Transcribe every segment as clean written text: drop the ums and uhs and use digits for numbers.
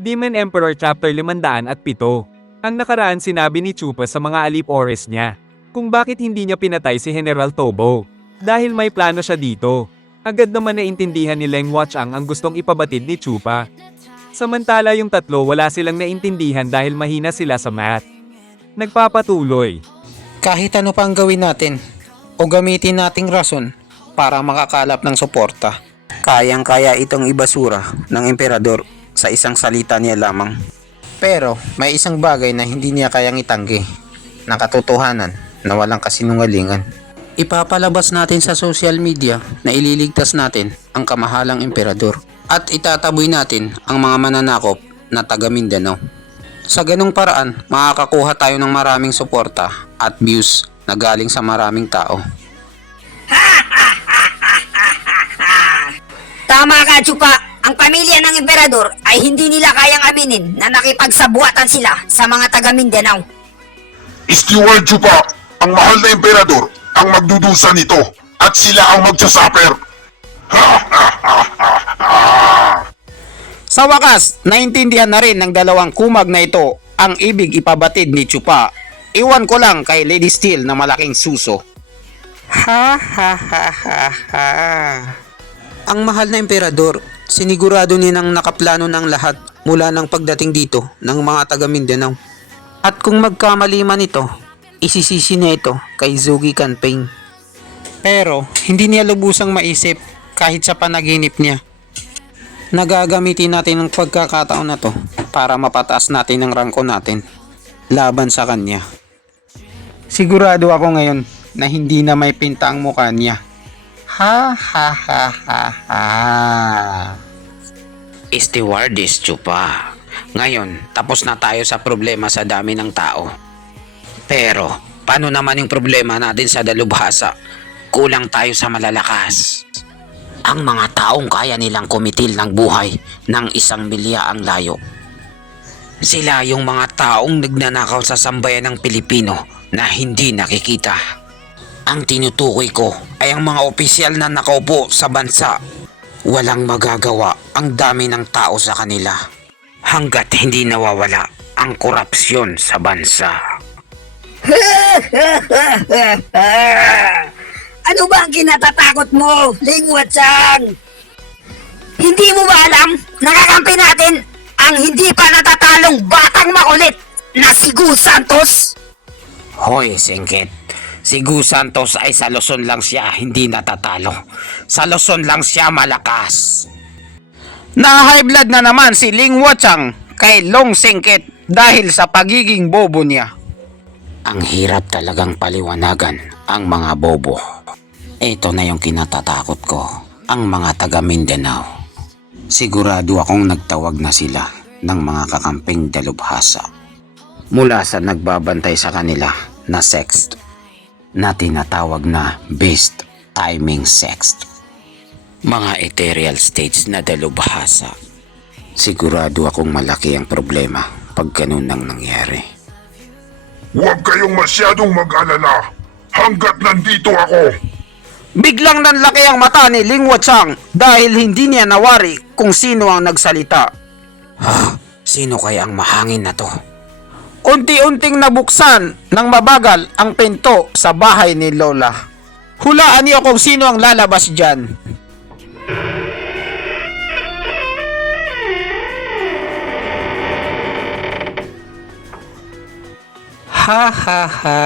Demon Emperor Chapter 507. Ang nakaraan sinabi ni Chupa sa mga alipores niya kung bakit hindi niya pinatay si General Tobo. Dahil may plano siya dito. Agad naman naintindihan ni Leng Wuchang ang gustong ipabatid ni Chupa. Samantala yung tatlo wala silang naintindihan dahil mahina sila sa math. Nagpapatuloy. Kahit ano pa ang gawin natin o gamitin nating rason para makakalap ng suporta, kayang-kaya itong ibasura ng emperador sa isang salita niya lamang. Pero may isang bagay na hindi niya kayang itanggi, na katotohanan na walang kasinungalingan. Ipapalabas natin sa social media na ililigtas natin ang kamahalang emperador at itataboy natin ang mga mananakop na taga Mindanao. Sa ganung paraan, makakakuha tayo ng maraming suporta at views na galing sa maraming tao. Tama ka, Chupa. Ang pamilya ng emperador ay hindi nila kayang aminin na nakipagsabuatan sila sa mga taga Mindanao. Steward Chupa, ang mahal na emperador ang magdudusa nito at sila ang magsasaper. Sa wakas, naintindihan na rin ng dalawang kumag na ito ang ibig ipabatid ni Chupa. Iwan ko lang kay Lady Steel na malaking suso. Ha ha ha ha ha. Ang mahal na emperador, sinigurado nilang nakaplano ng lahat mula ng pagdating dito ng mga taga Mindanao. At kung magkamali man ito, isisisi niya ito kay Zogi Canping. Pero hindi niya lubusang maisip kahit sa panaginip niya. Nagagamitin natin ang pagkakataon na to para mapataas natin ang rangko natin laban sa kanya. Sigurado ako ngayon na hindi na may pinta ang mukha niya. Ha ha ha ha ha. Stewardess Chupa, ngayon tapos na tayo sa problema sa dami ng tao. Pero paano naman yung problema natin sa dalubhasa? Kulang tayo sa malalakas. Ang mga taong kaya nilang kumitil ng buhay ng 1 milya ang layo. Sila yung mga taong nagnanakaw sa sambayan ng Pilipino na hindi nakikita. Ang tinutukoy ko ay ang mga opisyal na nakaupo sa bansa. Walang magagawa ang dami ng tao sa kanila hanggat hindi nawawala ang korupsyon sa bansa. Ano ba ang kinatatakot mo, Ling Wuchang? Hindi mo ba alam, nakakampi natin ang hindi pa natatalong batang makulit na si Gu Santos? Hoy, Singkit. Si Gu Santos ay sa Luzon lang siya hindi natatalo. Sa Luzon lang siya malakas. Na-high blood na naman si Ling Wuchang kay Long Singkit dahil sa pagiging bobo niya. Ang hirap talagang paliwanagan ang mga bobo. Ito na yung kinatatakot ko, ang mga taga Mindanao. Sigurado akong nagtawag na sila ng mga kakamping dalubhasa mula sa nagbabantay sa kanila na sext na tinatawag na beast timing sext. Mga ethereal states na dalubhasa. Sigurado akong malaki ang problema pag ganun nang nangyari. Huwag kayong masyadong mag-alala hanggat nandito ako. Biglang nanlaki ang mata ni Ling Wuchang dahil hindi niya nawari kung sino ang nagsalita. Sino kaya ang mahangin na to? Unti-unting nabuksan ng mabagal ang pinto sa bahay ni Lola. Hulaan niyo kung sino ang lalabas dyan. Ha ha ha.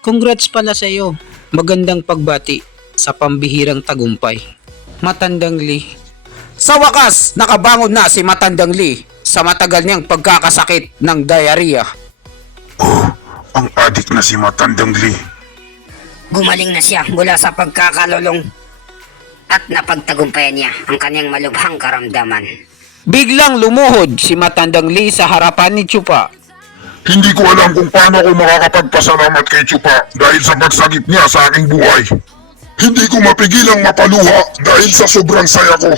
Congrats pala sa iyo. Magandang pagbati sa pambihirang tagumpay. Matandang Lee. Sa wakas, nakabangon na si Matandang Lee sa matagal niyang pagkakasakit ng diarrhea. Oh, ang adik na si Matandang Lee. Gumaling na siya mula sa pagkakalulong at napagtagumpayan niya ang kanyang malubhang karamdaman. Biglang lumuhod si Matandang Lee sa harapan ni Chupa. Hindi ko alam kung paano ako makakapagpasalamat kay Chupa dahil sa pagsagip niya sa aking buhay. Hindi ko mapigilang mapaluha dahil sa sobrang saya ko.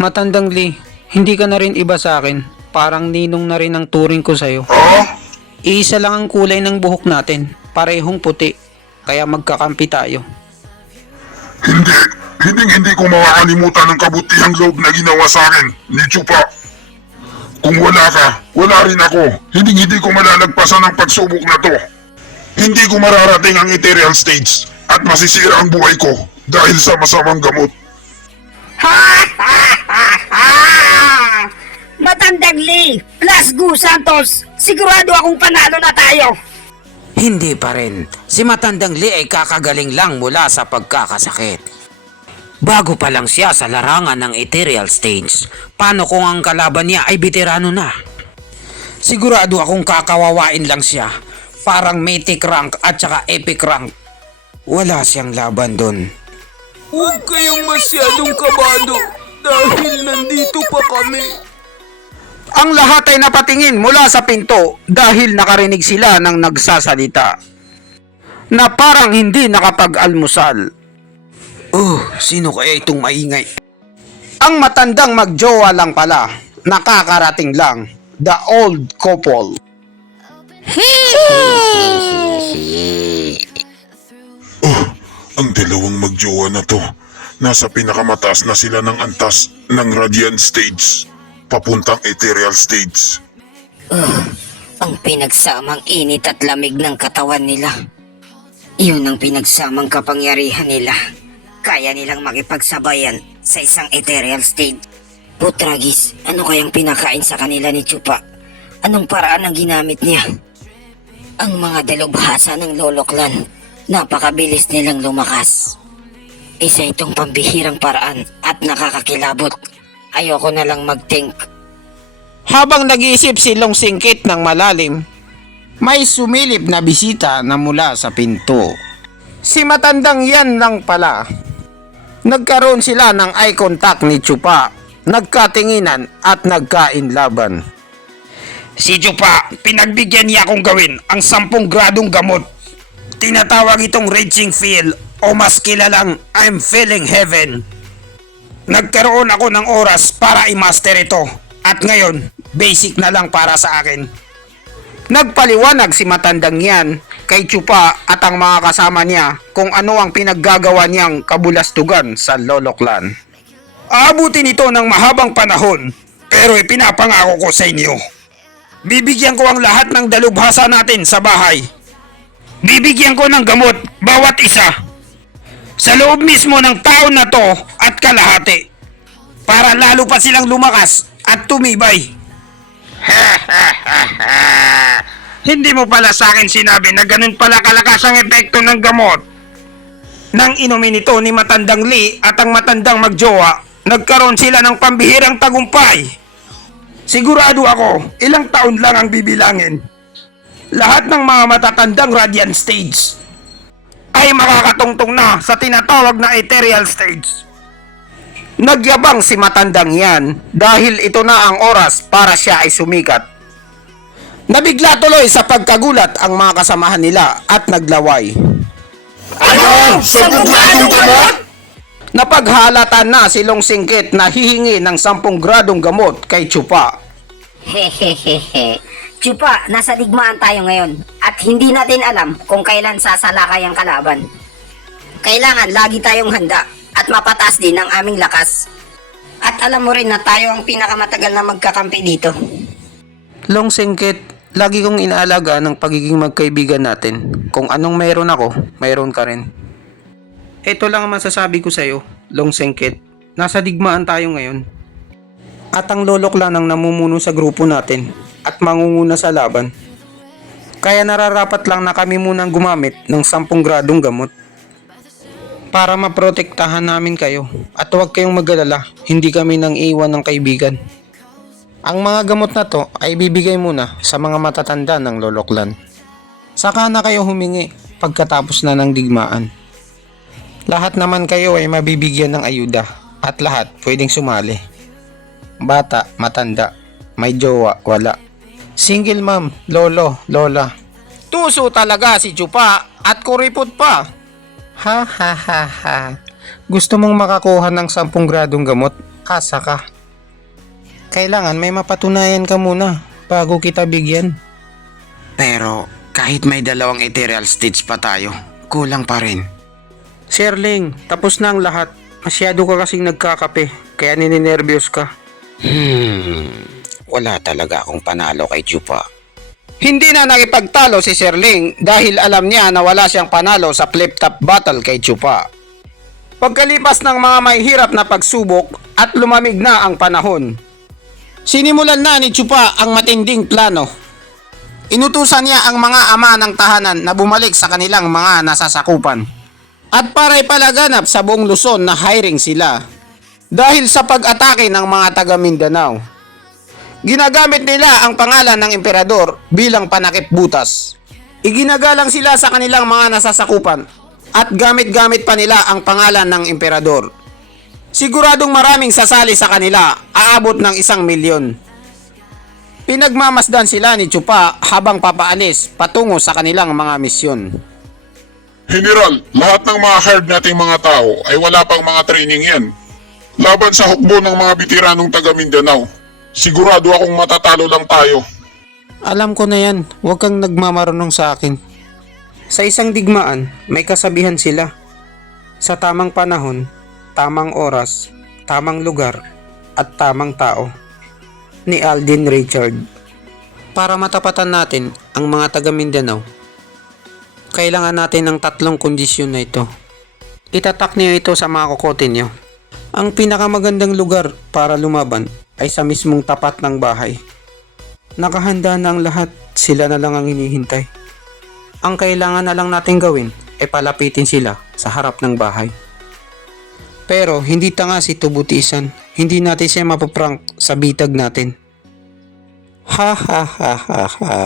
Matandang Lee, hindi ka na rin iba sa akin. Parang ninong na rin ang turing ko sa'yo. Ha? Iisa lang ang kulay ng buhok natin. Parehong puti. Kaya magkakampi tayo. Hindi ko makakalimutan ang kabutihang loob na ginawa sa akin ni Chupa. Kung wala ka, wala rin ako. Hindi ko malalagpasan ang pagsubok na to. Hindi ko mararating ang ethereal stage at masisira ang buhay ko dahil sa masamang gamot. Matandang Lee plus Gu Santos, sigurado akong panalo na tayo. Hindi pa rin. Si Matandang Lee ay kakagaling lang mula sa pagkakasakit. Bago pa lang siya sa larangan ng ethereal stage, paano kung ang kalaban niya ay veterano na? Sigurado akong kakawawain lang siya. Parang mythic rank at saka epic rank. Wala siyang laban dun. Huwag kayong masyadong kabado dahil nandito pa kami. Ang lahat ay napatingin mula sa pinto dahil nakarinig sila ng nagsasalita na parang hindi nakapag-almusal. Sino kaya itong maingay? Ang matandang magjowa lang pala, nakakarating lang, the old couple. Ang dalawang magjowa na to, nasa pinakamataas na sila ng antas ng Radiant Stage, papuntang Ethereal Stage. Ang pinagsamang init at lamig ng katawan nila. Iyon ang pinagsamang kapangyarihan nila. Kaya nilang makipagsabayan sa isang ethereal stage. Putragis, ano kayang pinakain sa kanila ni Chupa? Anong paraan ang ginamit niya? Ang mga dalubhasa ng Loloklan, napakabilis nilang lumakas. Isa itong pambihirang paraan at nakakakilabot. Ayoko na lang mag-think. Habang nag-iisip si Long Singkit ng malalim, may sumilip na bisita na mula sa pinto. Si matandang yan lang pala. Nagkaroon sila ng eye contact ni Chupa, nagkatinginan at nagkainlaban. Si Chupa, pinagbigyan niya akong gawin ang 10 gradong gamot. Tinatawag itong Raging Feel o mas kilalang I'm Feeling Heaven. Nagkaroon ako ng oras para i-master ito at ngayon, basic na lang para sa akin. Nagpaliwanag si matandang yan kay Chupa at ang mga kasama niya kung ano ang pinaggagawa niyang kabulastugan sa Loloklan. Aabutin ito ng mahabang panahon pero ipinapangako ko sa inyo. Bibigyan ko ang lahat ng dalubhasa natin sa bahay. Bibigyan ko ng gamot bawat isa. Sa loob mismo ng taon na to at kalahati. Para lalo pa silang lumakas at tumibay. Hindi mo pala sa akin sinabi na ganun pala kalakas ang epekto ng gamot. Nang inumin ito ni Matandang Lee at ang matandang magjowa, nagkaroon sila ng pambihirang tagumpay. Sigurado ako, ilang taon lang ang bibilangin. Lahat ng mga matatandang Radiant Stage ay makakatungtong na sa tinatawag na Ethereal Stage. Nagyabang si matandang yan dahil ito na ang oras para siya ay sumikat. Nabigla tuloy sa pagkagulat ang mga kasamahan nila at naglaway. Ano? 10 gradong gamot? Napaghalatan na si Long Singkit na hihingi ng 10 gradong gamot kay Chupa. Hehehehe. Chupa, nasa digmaan tayo ngayon at hindi natin alam kung kailan sasalakay ang kalaban. Kailangan lagi tayong handa at mapataas din ang aming lakas. At alam mo rin na tayo ang pinakamatagal na magkakampi dito. Long Singkit, lagi kong inaalaga ng pagiging magkaibigan natin. Kung anong mayroon ako, mayroon ka rin. Ito lang ang masasabi ko sa'yo, Long Singkit. Nasa digmaan tayo ngayon. At ang Loloklan ang namumuno sa grupo natin at mangunguna sa laban. Kaya nararapat lang na kami munang gumamit ng 10 gradong gamot para maprotektahan namin kayo. At huwag kayong mag-alala, hindi kami nang iwan ng kaibigan. Ang mga gamot na to ay bibigay muna sa mga matatanda ng Loloklan. Saka na kayo humingi pagkatapos na ng digmaan. Lahat naman kayo ay mabibigyan ng ayuda at lahat pwedeng sumali. Bata, matanda, may jowa, wala. Single mom, lolo, lola. Tuso talaga si Chupa at kuripot pa. Ha ha ha ha. Gusto mong makakuha ng 10 gradong gamot? Asa ka. Kailangan may mapatunayan ka muna bago kita bigyan. Pero kahit may 2 ethereal stage pa tayo, kulang pa rin. Sherling, tapos na ang lahat. Masyado ka kasing nagkakape, kaya nininervyos ka. wala talaga akong panalo kay Chupa. Hindi na nakipagtalo si Sir Ling dahil alam niya na wala siyang panalo sa flip-top battle kay Chupa. Pagkalipas ng mga mahihirap na pagsubok at lumamig na ang panahon, sinimulan na ni Chupa ang matinding plano. Inutusan niya ang mga ama ng tahanan na bumalik sa kanilang mga nasasakupan. At para ipalaganap sa buong Luzon na hiring sila dahil sa pag-atake ng mga taga Mindanao. Ginagamit nila ang pangalan ng emperador bilang panakip butas. Iginagalang sila sa kanilang mga nasasakupan at gamit-gamit pa nila ang pangalan ng emperador. Siguradong maraming sasali sa kanila, aabot ng 1 milyon. Pinagmamasdan sila ni Chupa habang papaalis patungo sa kanilang mga misyon. General, lahat ng mga hired nating mga tao ay wala pang mga training yan. Laban sa hukbo ng mga bitiranong taga Mindanao. Sigurado akong matatalo lang tayo. Alam ko na yan, huwag kang nagmamarunong sa akin. Sa isang digmaan, may kasabihan sila. Sa tamang panahon, tamang oras, tamang lugar, at tamang tao. Ni Alden Richard. Para matapatan natin ang mga taga Mindanao, kailangan natin ng 3 kondisyon na ito. Itatak niyo ito sa mga kokote niyo. Ang pinakamagandang lugar para lumaban ay sa mismong tapat ng bahay. Nakahanda na ang lahat, sila na lang ang hinihintay. Ang kailangan na lang natin gawin ay palapitin sila sa harap ng bahay. Pero hindi tanga si Tubutisan, hindi natin siya mapaprank sa bitag natin. Ha ha ha ha ha.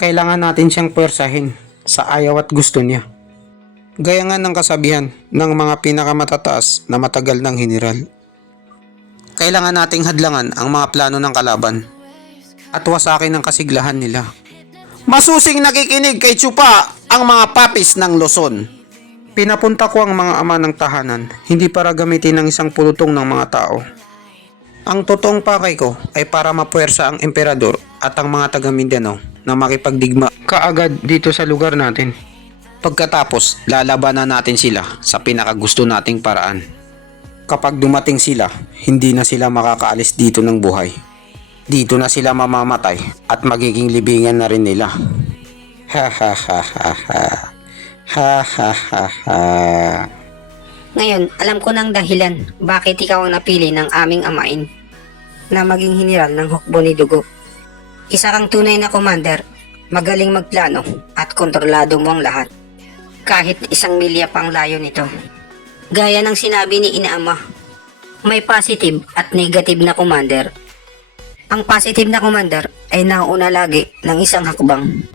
Kailangan natin siyang pwersahin sa ayaw at gusto niya. Gaya nga ng kasabihan ng mga pinakamatataas na matagal ng general. Kailangan nating hadlangan ang mga plano ng kalaban at wasakin ang kasiglahan nila. Masusing nakikinig kay Chupa ang mga papis ng Luzon. Pinapunta ko ang mga ama ng tahanan, hindi para gamitin ng isang pulutong ng mga tao. Ang totoong pakay ko ay para mapuwersa ang emperador at ang mga taga Mindanao na makipagdigma kaagad dito sa lugar natin. Pagkatapos, lalabanan natin sila sa pinakagusto nating paraan. Kapag dumating sila, hindi na sila makakaalis dito ng buhay. Dito na sila mamamatay at magiging libingan na rin nila. Ha ha ha ha ha. Ha ha ha ha. Ngayon, alam ko ng dahilan bakit ikaw ang napili ng aming amain na maging general ng hukbo ni Dugo. Isa kang tunay na commander, magaling magplano at kontrolado mo ang lahat. Kahit 1 milya pang layo nito. Gaya ng sinabi ni Inaama, may positive at negative na commander. Ang positive na commander ay nauuna lagi ng isang hakbang.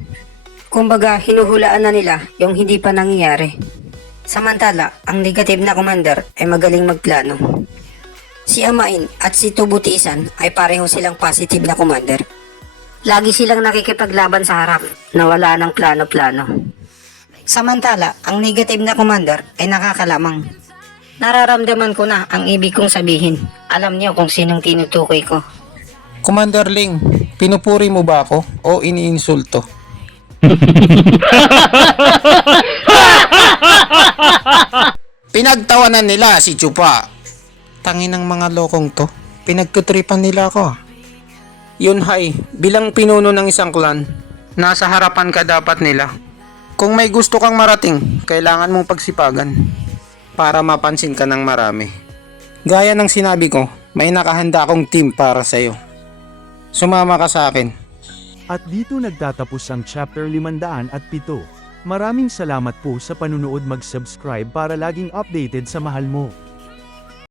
Kumbaga, hinuhulaan na nila yung hindi pa nangyayari. Samantala, ang negative na commander ay magaling magplano. Si Amain at si Tubutisan ay pareho silang positive na commander. Lagi silang nakikipaglaban sa harap na wala ng plano-plano. Samantala, ang negative na commander ay nakakalamang. Nararamdaman ko na ang ibig kong sabihin. Alam niyo kung sinong tinutukoy ko. Commander Ling, pinupuri mo ba ako o iniinsulto? Pinagtawanan nila si Chupa. Tangin ng mga lokong to, pinagtutripan nila ako. Yun bilang pinuno ng isang clan, nasa harapan ka dapat nila. Kung may gusto kang marating, kailangan mong pagsipagan para mapansin ka ng marami. Gaya ng sinabi ko, may nakahanda akong team para sa'yo. Sumama ka sa akin. At dito nagtatapos ang chapter 507. Maraming salamat po sa panunood, mag-subscribe para laging updated sa mahal mo.